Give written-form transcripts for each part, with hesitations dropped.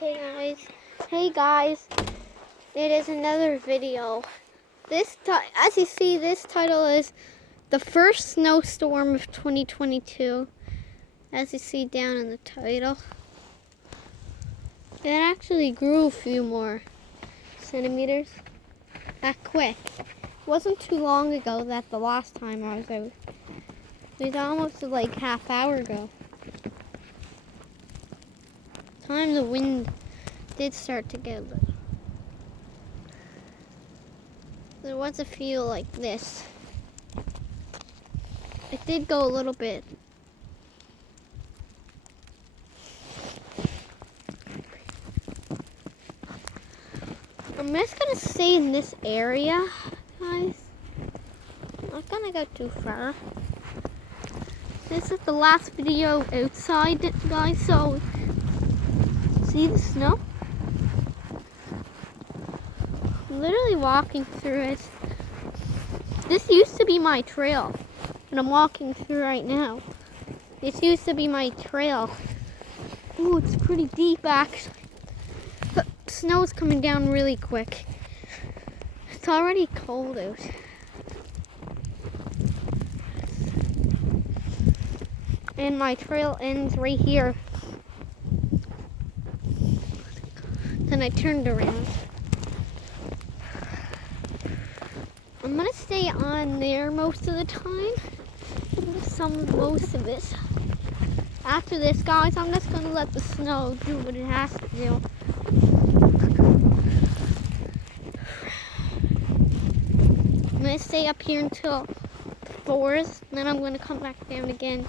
Hey guys, it is another video. As you see, this title is the first snowstorm of 2022. As you see down in the title, it actually grew a few more centimeters. That quick. It wasn't too long ago that the last time I was out. It was almost like half hour ago. Time the wind did start to get a little. There was a few like this. It did go a little bit. I'm just gonna stay in this area, guys. I'm not gonna go too far. This is the last video outside, guys, so see the snow? I'm literally walking through it. This used to be my trail, and I'm walking through right now. This used to be my trail. Ooh, it's pretty deep actually. The snow's coming down really quick. It's already cold out. And my trail ends right here. Then I turned around. I'm gonna stay on there most of the time. Most of it. After this, guys, I'm just gonna let the snow do what it has to do. I'm gonna stay up here until 4s, then I'm gonna come back down again.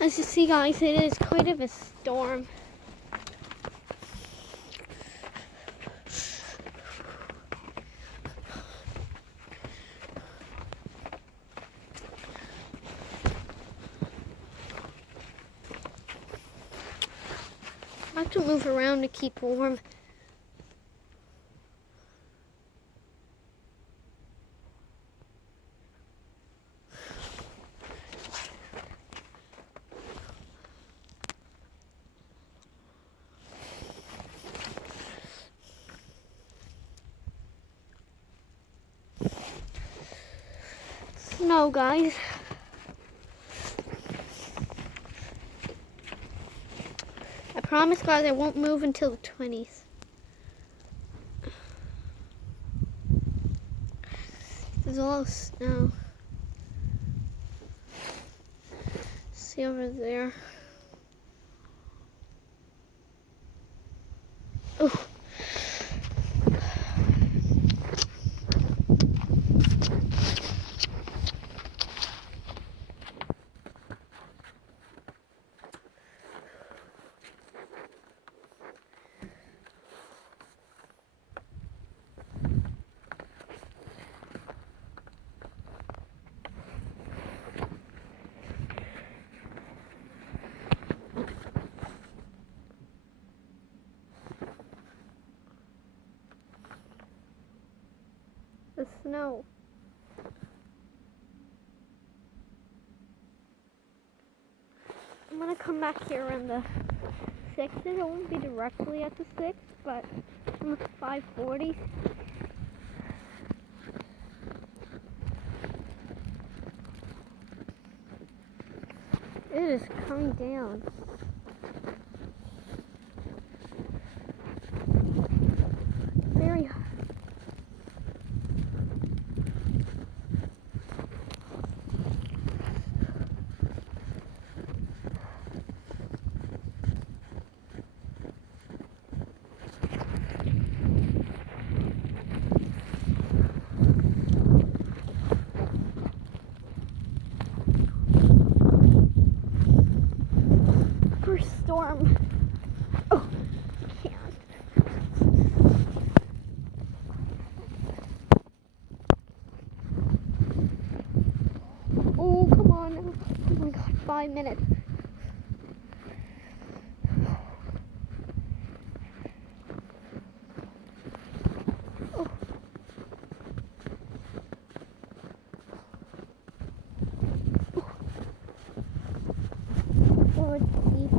As you see, guys, it is quite of a storm. I have to move around to keep warm. Snow, guys. I promise, guys, I won't move until the 20s. There's a lot of snow. See over there. Ooh. The snow. I'm gonna come back here around the 6s. It won't be directly at the 6, but on the 540s. It is coming down. Very hot. Storm. Oh, I can't. Oh, come on. Oh my god, 5 minutes. Oh, it's deep.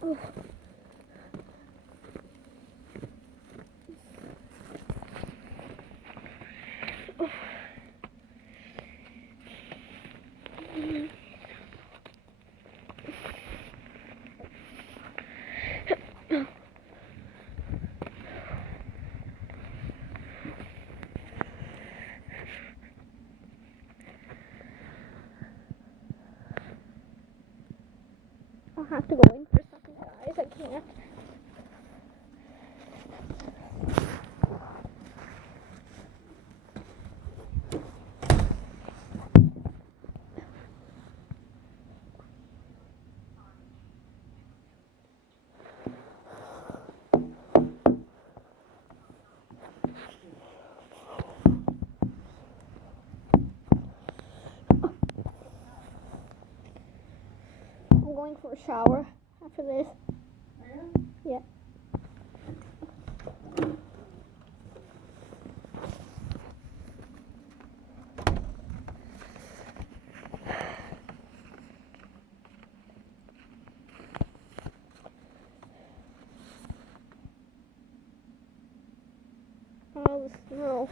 Oh. Oh. I'll have to go in for a second, guys. I can't. I'm going for a shower after this. Yeah. Oh, the snow.